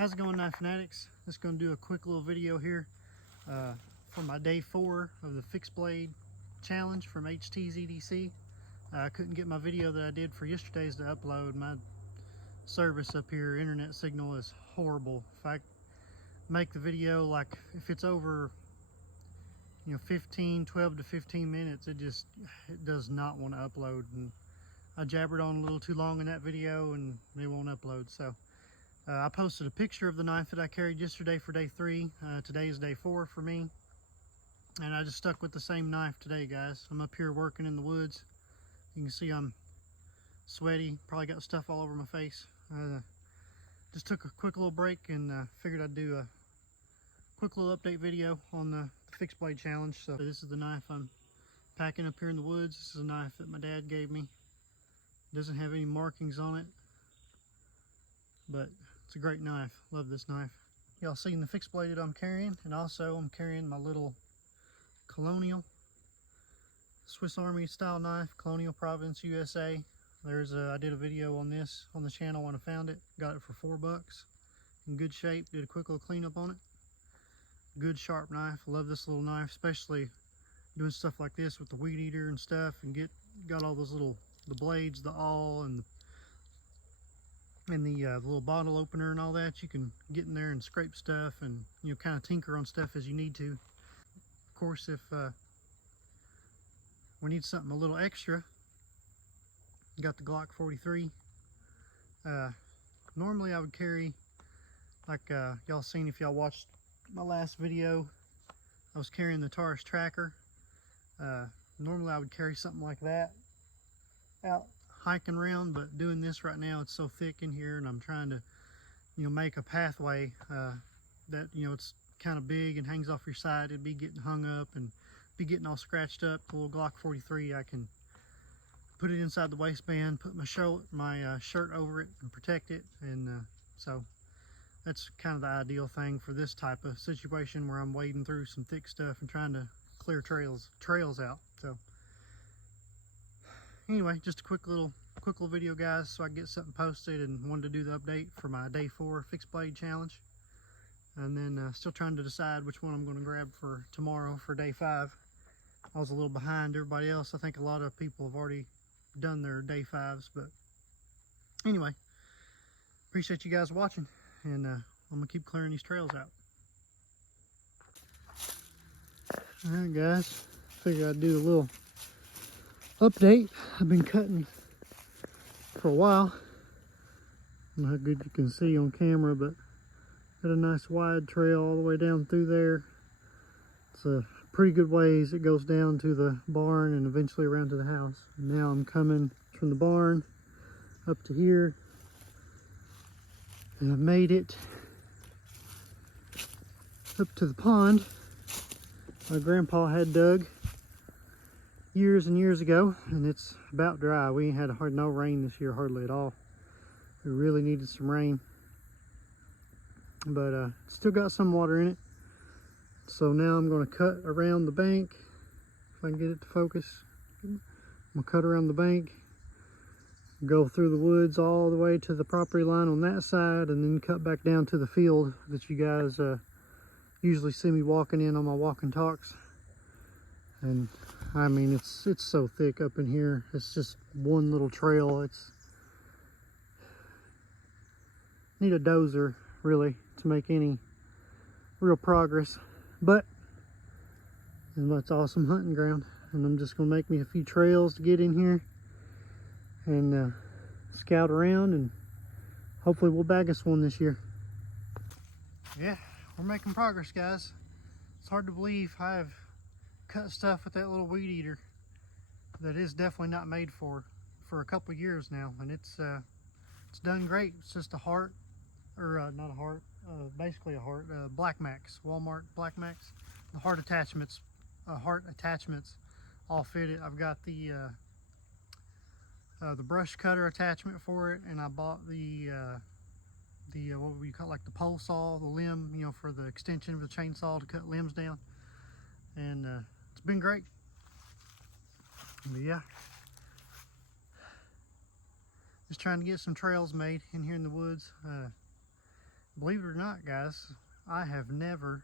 How's it going, Knife Fanatics? Just going to do a quick little video here for my day 4 of the fixed blade challenge from HT's EDC. I couldn't get my video that I did for yesterday's to upload. My service up here, internet signal, is horrible. If I make the video, like if it's over 12 to 15 minutes, it does not want to upload, and I jabbered on a little too long in that video and it won't upload. So I posted a picture of the knife that I carried yesterday for day 3. Today is day 4 for me, and I just stuck with the same knife today, guys. I'm up here working in the woods. You can see I'm sweaty, probably got stuff all over my face. Just took a quick little break and figured I'd do a quick little update video on the fixed blade challenge. So this is the knife I'm packing up here in the woods. This is a knife that my dad gave me. It doesn't have any markings on it, but it's a great knife. Love this knife. Y'all seen the fixed blade that I'm carrying, and also I'm carrying my little Colonial Swiss Army style knife, Colonial Province USA. I did a video on this on the channel when I found it. Got it for $4. In good shape. Did a quick little cleanup on it. Good sharp knife. Love this little knife, especially doing stuff like this with the weed eater and stuff, and got all those the blades, the awl, and the little bottle opener and all that. You can get in there and scrape stuff and kind of tinker on stuff as you need to. Of course, if we need something a little extra, got the Glock 43. Normally I would carry, like y'all seen if y'all watched my last video, I was carrying the Taurus Tracker. Normally I would carry something like that out hiking around, but doing this right now, it's so thick in here, and I'm trying to make a pathway that it's kind of big and hangs off your side. It'd be getting hung up and be getting all scratched up. The little Glock 43, I can put it inside the waistband, put my shirt over it and protect it, and so that's kind of the ideal thing for this type of situation where I'm wading through some thick stuff and trying to clear trails out. So anyway, just a quick little video, guys, so I can get something posted, and wanted to do the update for my day 4 fixed blade challenge. And then still trying to decide which one I'm going to grab for tomorrow for day 5. I was a little behind everybody else. I think a lot of people have already done their day 5s, but anyway, appreciate you guys watching, and I'm gonna keep clearing these trails out. All right, guys, figured I'd do a little update. I've been cutting for a while. I don't know how good you can see on camera, but got a nice wide trail all the way down through there. It's a pretty good ways. It goes down to the barn and eventually around to the house. And now I'm coming from the barn up to here, and I've made it up to the pond my grandpa had dug years and years ago, and it's about dry. We ain't had no rain this year, hardly at all. We really needed some rain, but it's still got some water in it. So now I'm going to cut around the bank. If I can get it to focus, I'm going to cut around the bank, go through the woods all the way to the property line on that side, and then cut back down to the field that you guys usually see me walking in on my walk and talks. And I mean, it's so thick up in here. It's just one little trail. Need a dozer really to make any real progress, but that's awesome hunting ground. And I'm just gonna make me a few trails to get in here and scout around, and hopefully we'll bag us one this year. Yeah, we're making progress, guys. It's hard to believe I've cut stuff with that little weed eater that is definitely not made for a couple of years now, and it's done great. It's just a heart, or not a heart, basically a heart, Black Max, Walmart Black Max. The heart attachments all fitted. I've got the brush cutter attachment for it, and I bought the what would you call it, like the pole saw, the limb, for the extension of the chainsaw to cut limbs down, and it's been great. But yeah, just trying to get some trails made in here in the woods. believe it or not, guys, I've never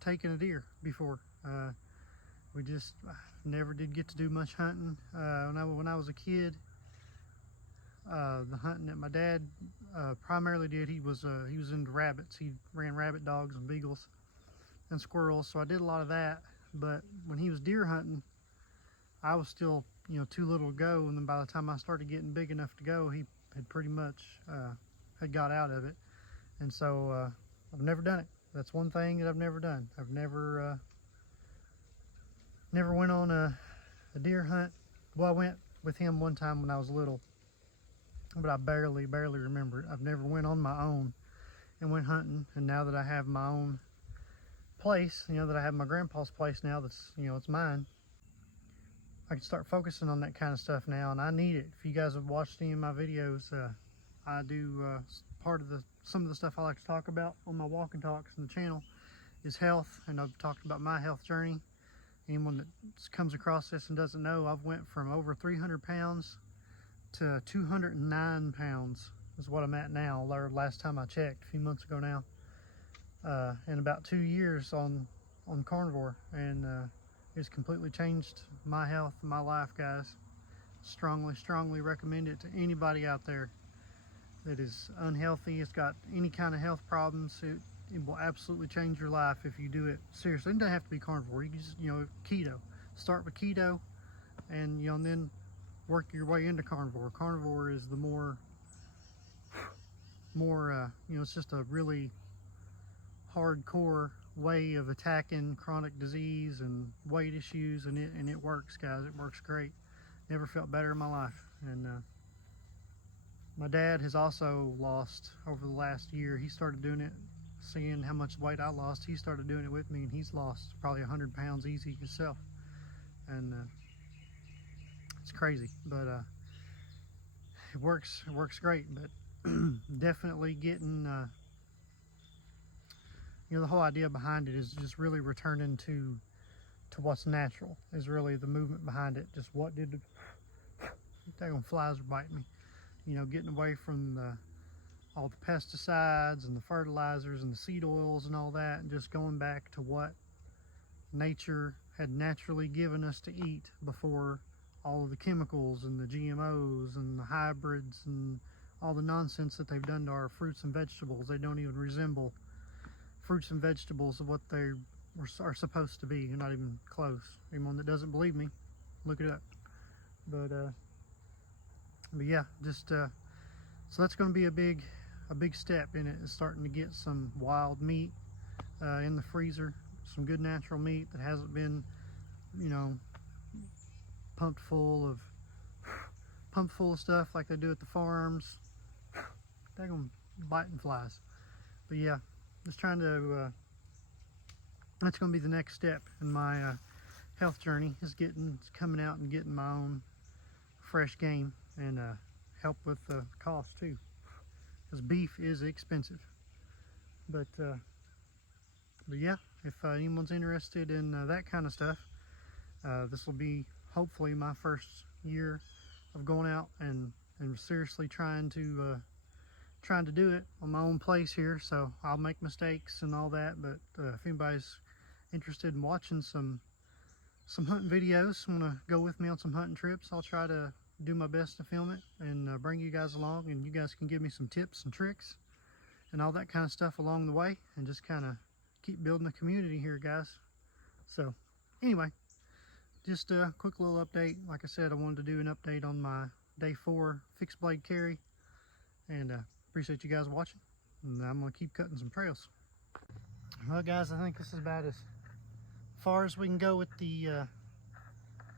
taken a deer before. We just never did get to do much hunting. When I was a kid, the hunting that my dad primarily did, he was into rabbits. He ran rabbit dogs and beagles and squirrels, so I did a lot of that. But when he was deer hunting, I was still, too little to go, and then by the time I started getting big enough to go, he had pretty much had got out of it. And so I've never done it. That's one thing that I've never done. I've never went on a deer hunt. Well, I went with him one time when I was little, but I barely remember it. I've never went on my own and went hunting. And now that I have my own place, that I have my grandpa's place now, that's, it's mine, I can start focusing on that kind of stuff now, and I need it. If you guys have watched any of my videos, I do some of the stuff I like to talk about on my walk and talks on the channel is health, and I've talked about my health journey. Anyone that comes across this and doesn't know, I've went from over 300 pounds to 209 pounds is what I'm at now, or last time I checked, a few months ago now, in about 2 years on carnivore, and it's completely changed my health and my life, guys. Strongly recommend it to anybody out there that is unhealthy, has got any kind of health problems. It will absolutely change your life if you do it seriously. It doesn't have to be carnivore. You can just, keto. Start with keto, and and then work your way into carnivore. Carnivore is the more it's just a really hardcore way of attacking chronic disease and weight issues, and it works, guys. It works great. Never felt better in my life. And my dad has also lost over the last year. He started doing it, seeing how much weight I lost. He started doing it with me, and he's lost probably 100 pounds easy himself. And it's crazy, but it works great. But definitely getting the whole idea behind it is just really returning to what's natural, is really the movement behind it. Just what did daggone flies are biting me. Getting away from all the pesticides and the fertilizers and the seed oils and all that, and just going back to what nature had naturally given us to eat before all of the chemicals and the GMOs and the hybrids and all the nonsense that they've done to our fruits and vegetables. They don't even resemble fruits and vegetables of what they are supposed to be. You're not even close. Anyone that doesn't believe me, look it up. But yeah, just so that's going to be a big step in it, is starting to get some wild meat in the freezer, some good natural meat that hasn't been, pumped full of stuff like they do at the farms. They're gonna biting flies. But yeah, just trying to. That's going to be the next step in my health journey, is coming out and getting my own fresh game, and help with the cost too, because beef is expensive. But yeah, if anyone's interested in that kind of stuff, this will be hopefully my first year of going out and seriously trying to do it on my own place here. So I'll make mistakes and all that, but if anybody's interested in watching some hunting videos, want to go with me on some hunting trips, I'll try to do my best to film it and bring you guys along, and you guys can give me some tips and tricks and all that kind of stuff along the way, and just kind of keep building a community here, guys. So anyway, just a quick little update. Like I said, I wanted to do an update on my day 4 fixed blade carry, and appreciate you guys watching, and I'm going to keep cutting some trails. Well, guys, I think this is about as far as we can go with the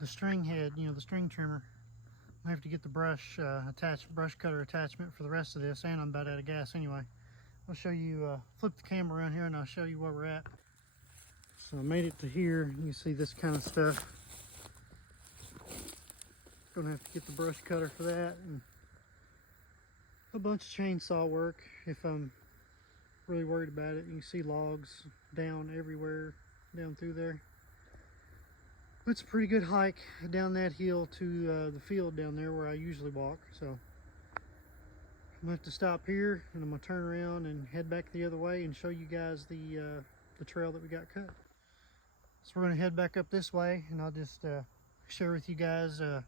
string head, the string trimmer. I have to get the brush cutter attachment for the rest of this, and I'm about out of gas anyway. I'll show you, flip the camera around here, and I'll show you where we're at. So I made it to here. You see this kind of stuff. Gonna have to get the brush cutter for that, and a bunch of chainsaw work if I'm really worried about it. You can see logs down everywhere down through there. It's a pretty good hike down that hill to the field down there where I usually walk. So I'm gonna have to stop here, and I'm gonna turn around and head back the other way and show you guys the trail that we got cut. So we're gonna head back up this way, and I'll just share with you guys the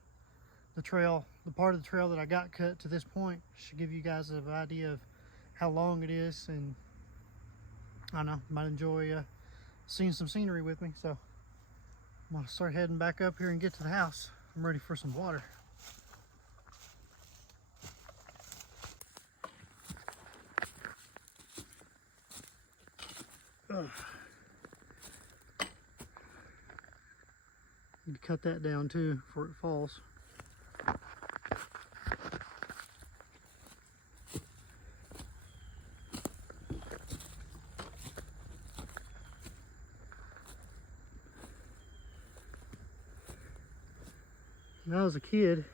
trail, the part of the trail that I got cut to this point. Should give you guys an idea of how long it is, and I don't know, might enjoy seeing some scenery with me. So I'm gonna start heading back up here and get to the house. I'm ready for some water. Ugh. Need to cut that down too before it falls. When I was a kid,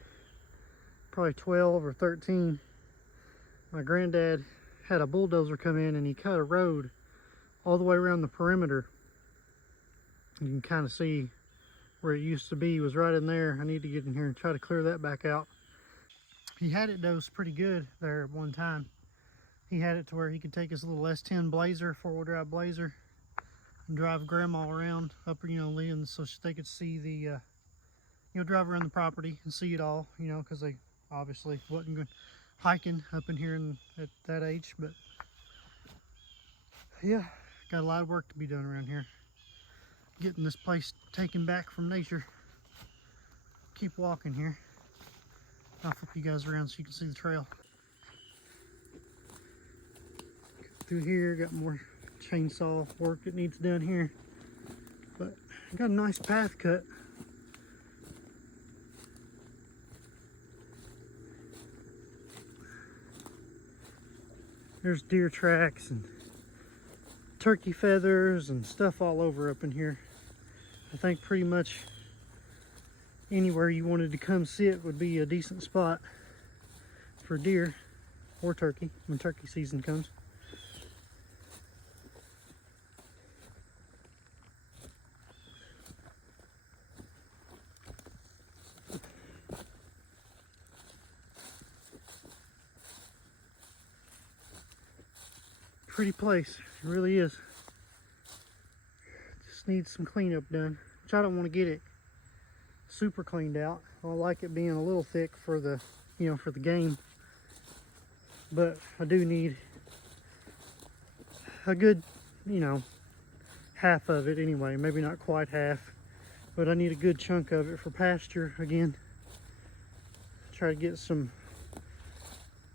probably 12 or 13, my granddad had a bulldozer come in and he cut a road all the way around the perimeter. You can kind of see where it used to be was right in there. I need to get in here and try to clear that back out. He had it dosed pretty good there at one time. He had it to where he could take his little S10 Blazer, four-wheel drive Blazer, and drive grandma around up, Lynn's, so they could see the drive around the property and see it all, because they obviously wasn't good hiking up in here at that age. But yeah, got a lot of work to be done around here, getting this place taken back from nature. Keep walking here. I'll flip you guys around so you can see the trail. Through here, got more chainsaw work that needs done here, but I got a nice path cut. There's deer tracks and turkey feathers and stuff all over up in here. I think pretty much anywhere you wanted to come sit would be a decent spot for deer or turkey when turkey season comes. Pretty place, it really is. Just needs some cleanup done, which I don't want to get it super cleaned out. I like it being a little thick for the, for the game. But I do need a good, half of it anyway. Maybe not quite half, but I need a good chunk of it for pasture again. Try to get some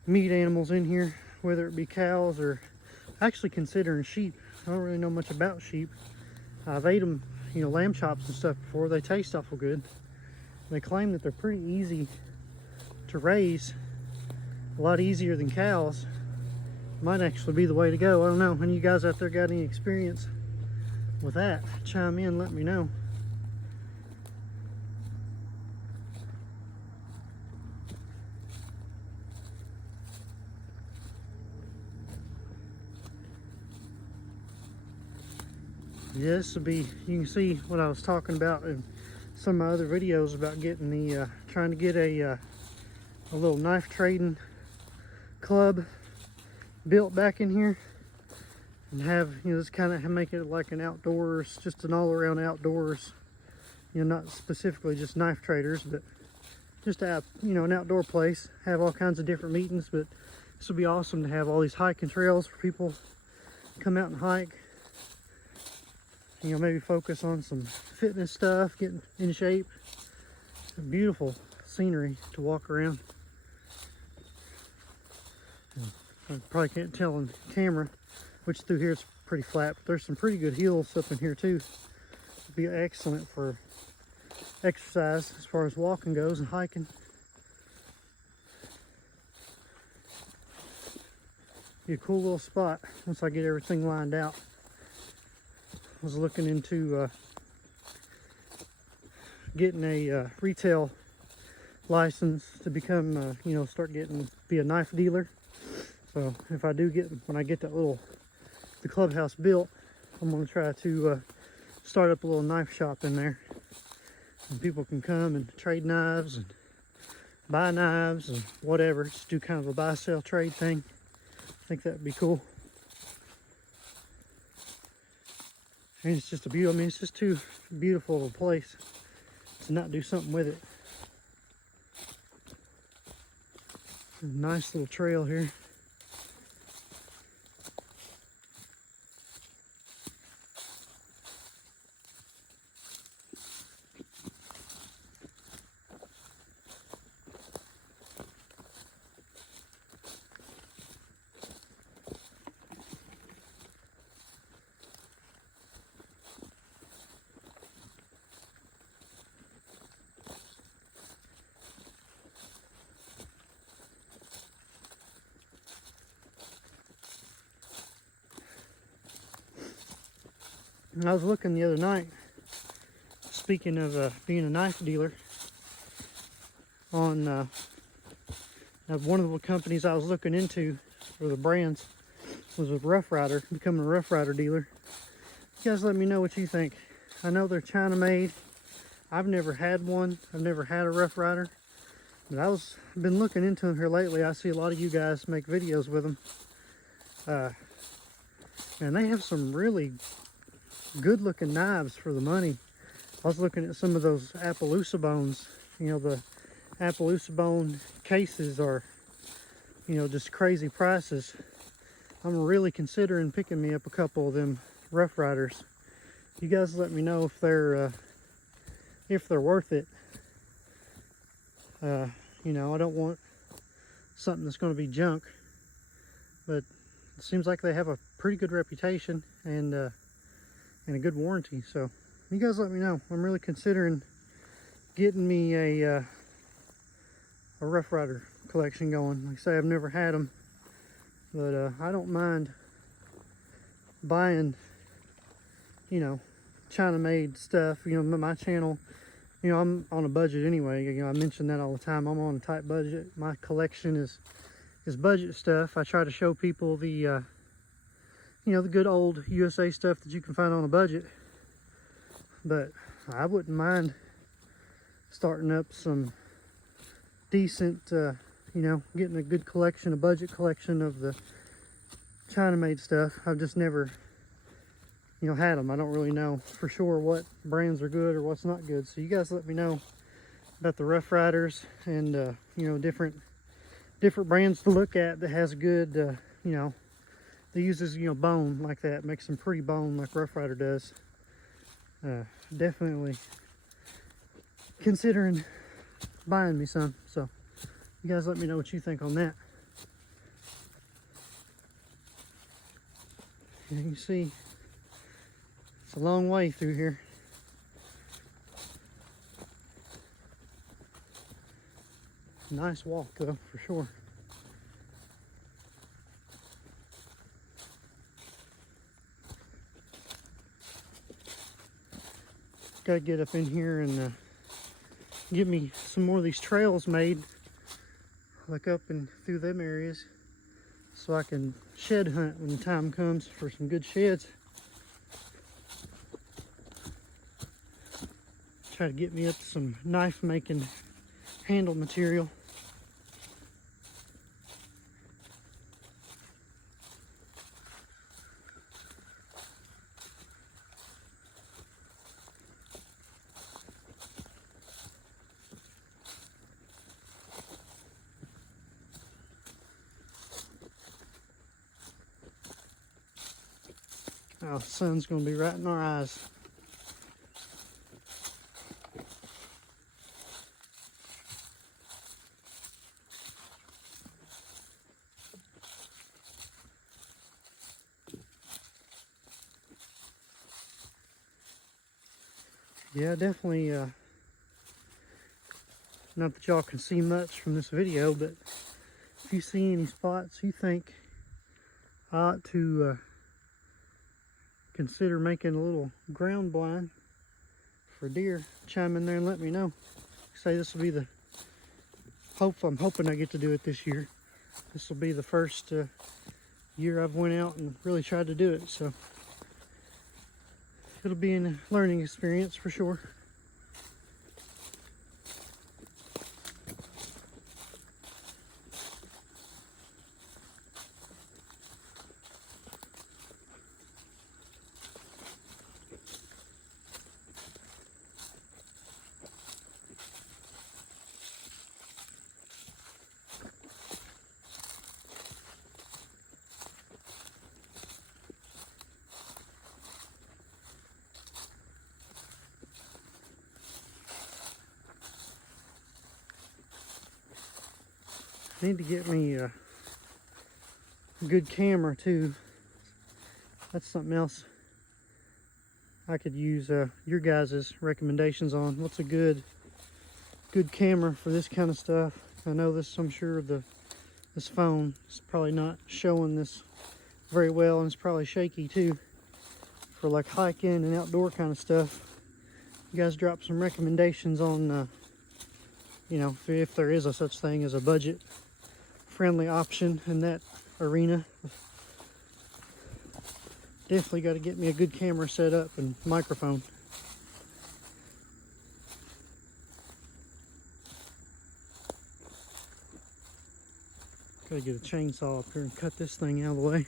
meat animals in here, whether it be cows or actually considering sheep. I don't really know much about sheep. I've ate them, lamb chops and stuff before. They taste awful good. They claim that they're pretty easy to raise, a lot easier than cows. Might actually be the way to go. I don't know. Any of you guys out there got any experience with that? Chime in, let me know. Yeah, this will be, you can see what I was talking about in some of my other videos about getting the, trying to get a little knife trading club built back in here and have, this kind of make it like an outdoors, just an all-around outdoors, not specifically just knife traders, but just to have, an outdoor place, have all kinds of different meetings. But this would be awesome to have all these hiking trails for people to come out and hike. Maybe focus on some fitness stuff, getting in shape. Beautiful scenery to walk around. I probably can't tell on camera, which through here is pretty flat, but there's some pretty good hills up in here too. It'd be excellent for exercise as far as walking goes and hiking. Be a cool little spot once I get everything lined out. I was looking into getting a retail license to become, be a knife dealer. So if I do when I get the clubhouse built, I'm going to try to start up a little knife shop in there. and people can come and trade knives and buy knives and whatever. Just do kind of a buy sell trade thing. I think that'd be cool. And it's just a beautiful, I mean, it's just too beautiful of a place to not do something with it. Nice little trail here. And I was looking the other night, speaking of being a knife dealer, on one of the companies I was looking into, or the brands, was with Rough Rider, becoming a Rough Rider dealer. You guys let me know what you think. I know they're China made. I've never had one. I've never had a Rough Rider. But I've been looking into them here lately. I see a lot of you guys make videos with them. And they have some really good looking knives for the money. I was looking at some of those Appaloosa bones. You know, the Appaloosa bone cases are, you know, just crazy prices. I'm really considering picking me up a couple of them Rough Riders. You guys let me know if they're worth it. You know, I don't want something that's going to be junk, but it seems like they have a pretty good reputation and a good warranty. So you guys let me know. I'm really considering getting me a Rough Rider collection going. Like I say, I've never had them, but I don't mind buying, you know, China made stuff. You know, my channel, you know, I'm on a budget anyway. You know, I mention that all the time. I'm on a tight budget. My collection is budget stuff. I try to show people the you know, the good old USA stuff that you can find on a budget. But I wouldn't mind starting up some decent, you know, getting a good collection, a budget collection of the China made stuff. I've just never, you know, had them. I don't really know for sure what brands are good or what's not good. So you guys let me know about the Rough Riders and, you know, different brands to look at that has good, you know, that uses, you know, bone like that, makes some pretty bone like Rough Rider does. Definitely considering buying me some. So you guys let me know what you think on that. And you can see it's a long way through here. Nice walk though, for sure. Gotta get up in here and get me some more of these trails made, like up and through them areas, so I can shed hunt when the time comes for some good sheds. Try to get me up to some knife making handle material. Oh, the sun's gonna be right in our eyes. Yeah, definitely, not that y'all can see much from this video, but if you see any spots you think I ought to consider making a little ground blind for deer, chime in there and let me know. Say this will be the I'm hoping I get to do it this year. This will be the first year I've went out and really tried to do it, so it'll be a learning experience for sure. Need to get me a good camera too. That's something else I could use your guys' recommendations on. What's a good camera for this kind of stuff? I know this, I'm sure this phone is probably not showing this very well, and it's probably shaky too for like hiking and outdoor kind of stuff. You guys drop some recommendations on you know, if there is a such thing as a budget friendly option in that arena. Definitely got to get me a good camera set up and microphone. Gotta get a chainsaw up here and cut this thing out of the way.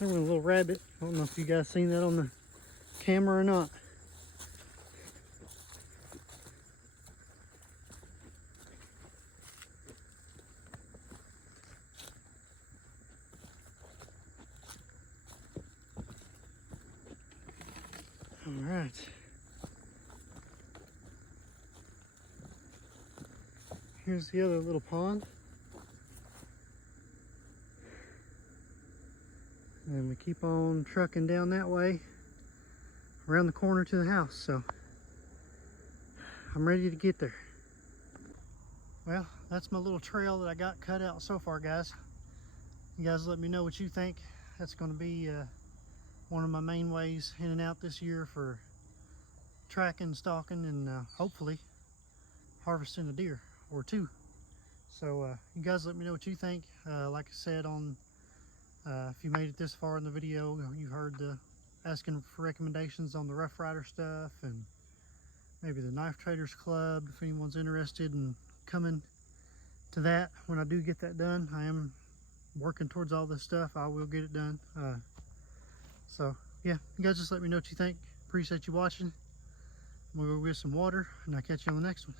There went a little rabbit. I don't know if you guys seen that on the camera or not. All right. Here's the other little pond. And we keep on trucking down that way around the corner to the house. So I'm ready to get there. Well, that's my little trail that I got cut out so far, guys. You guys let me know what you think. That's going to be one of my main ways in and out this year for tracking, stalking, and hopefully harvesting a deer or two. So you guys let me know what you think. Like I said, on if you made it this far in the video, you heard asking for recommendations on the Rough Rider stuff and maybe the Knife Traders Club. If anyone's interested in coming to that, when I do get that done, I am working towards all this stuff. I will get it done. So yeah, you guys just let me know what you think. Appreciate you watching. I'm gonna go get some water and I'll catch you on the next one.